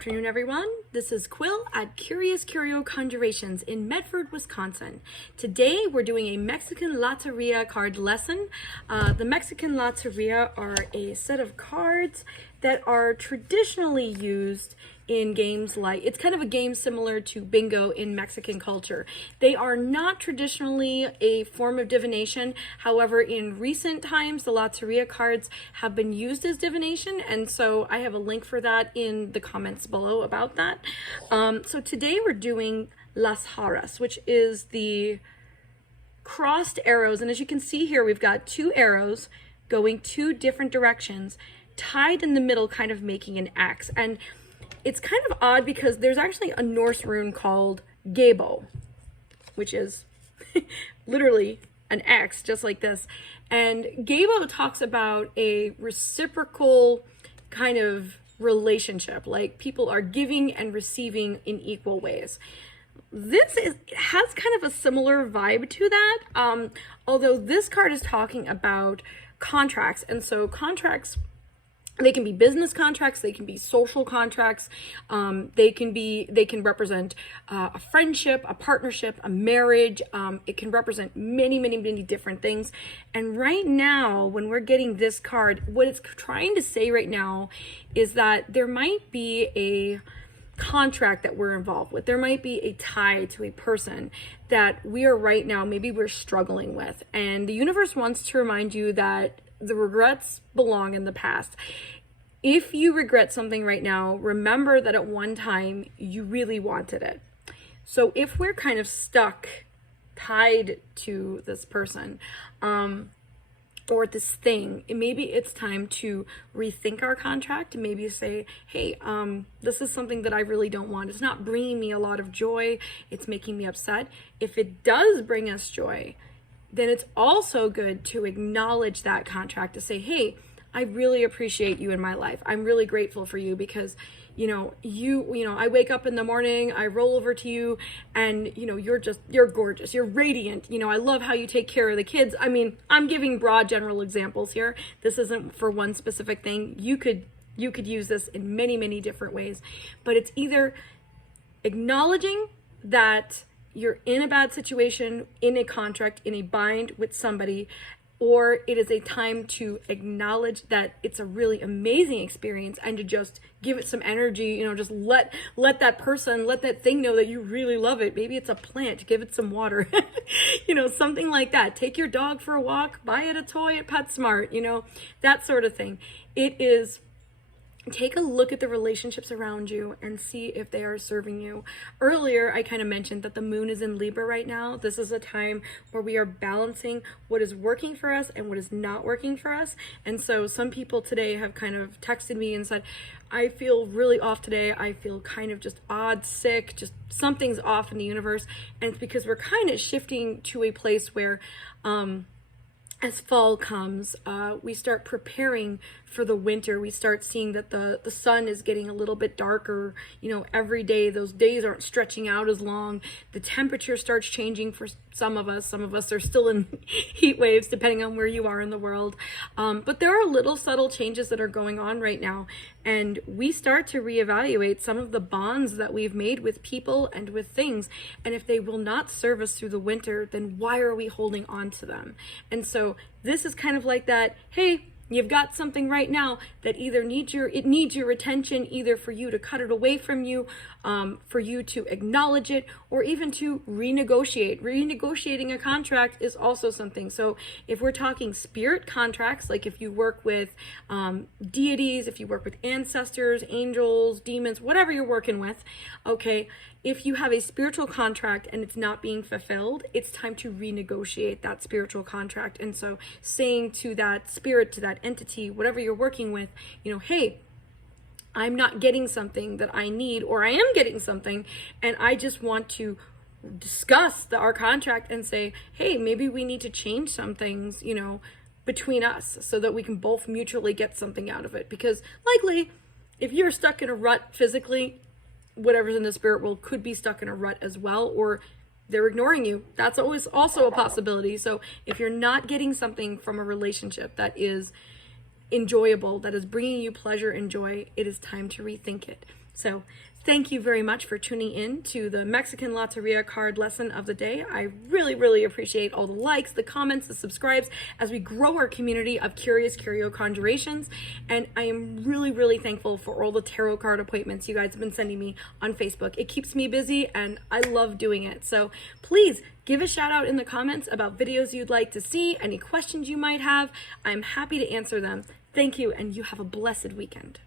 Good afternoon, everyone. This is Quill at Curio Conjurations in Medford, Wisconsin. Today we're doing a Mexican Loteria card lesson. The Mexican Loteria are a set of cards that are traditionally used in games like, it's kind of a game similar to bingo in Mexican culture. They are not traditionally a form of divination. However, in recent times, the Loteria cards have been used as divination, and so I have a link for that in the comments below about that. So today we're doing Las Jaras, which is the crossed arrows, and as you can see here, we've got two arrows going two different directions, tied in the middle, kind of making an X. And it's kind of odd because there's actually a Norse rune called Gabo, which is literally an X, just like this. And Gabo talks about a reciprocal kind of relationship, like people are giving and receiving in equal ways. This has kind of a similar vibe to that, although this card is talking about contracts. And so contracts, they can be business contracts, they can be social contracts, they can represent a friendship, a partnership, a marriage. It can represent many different things. And right now, when we're getting this card, what it's trying to say right now is that there might be a contract that we're involved with. There might be a tie to a person that we are right now, maybe we're struggling with. And the universe wants to remind you that the regrets belong in the past. If you regret something right now, remember that at one time you really wanted it. So if we're kind of stuck, tied to this person, or this thing, maybe it's time to rethink our contract and maybe say, hey, this is something that I really don't want. It's not bringing me a lot of joy. It's making me upset. If it does bring us joy, then it's also good to acknowledge that contract, to say, hey, I really appreciate you in my life. I'm really grateful for you because, I wake up in the morning, I roll over to you and, you're gorgeous. You're radiant. I love how you take care of the kids. I mean, I'm giving broad general examples here. This isn't for one specific thing. You could use this in many different ways, but it's either acknowledging that you're in a bad situation, in a contract, in a bind with somebody, or it is a time to acknowledge that it's a really amazing experience and to just give it some energy, just let that person, let that thing know that you really love it. Maybe it's a plant, give it some water, something like that. Take your dog for a walk, buy it a toy at PetSmart, that sort of thing. It is, take a look at the relationships around you and see if they are serving you. Earlier, I kind of mentioned that the moon is in Libra right now. This is a time where we are balancing what is working for us and what is not working for us. And so some people today have kind of texted me and said, I feel really off today. I feel kind of just odd, sick, just something's off in the universe. And it's because we're kind of shifting to a place where, as fall comes, we start preparing for the winter. We start seeing that the sun is getting a little bit darker, every day. Those days aren't stretching out as long. The temperature starts changing for some of us. Some of us are still in heat waves, depending on where you are in the world. But there are little subtle changes that are going on right now. And we start to reevaluate some of the bonds that we've made with people and with things. And if they will not serve us through the winter, then why are we holding on to them? And so this is kind of like that, hey, you've got something right now that either needs your attention, either for you to cut it away from you, for you to acknowledge it, or even to renegotiate. Renegotiating a contract is also something. So if we're talking spirit contracts, like if you work with deities, if you work with ancestors, angels, demons, whatever you're working with, okay, if you have a spiritual contract and it's not being fulfilled, it's time to renegotiate that spiritual contract. And so saying to that spirit, to that entity, whatever you're working with, hey, I'm not getting something that I need, or I am getting something, and I just want to discuss our contract and say, hey, maybe we need to change some things, between us so that we can both mutually get something out of it. Because likely, if you're stuck in a rut physically, whatever's in the spirit world could be stuck in a rut as well, or they're ignoring you. That's always also a possibility. So if you're not getting something from a relationship that is enjoyable, that is bringing you pleasure and joy, it is time to rethink it. So thank you very much for tuning in to the Mexican Loteria card lesson of the day. I really, really appreciate all the likes, the comments, the subscribes as we grow our community of Curious Curio Conjurations. And I am really, really thankful for all the tarot card appointments you guys have been sending me on Facebook. It keeps me busy and I love doing it. So please give a shout out in the comments about videos you'd like to see, any questions you might have. I'm happy to answer them. Thank you, and you have a blessed weekend.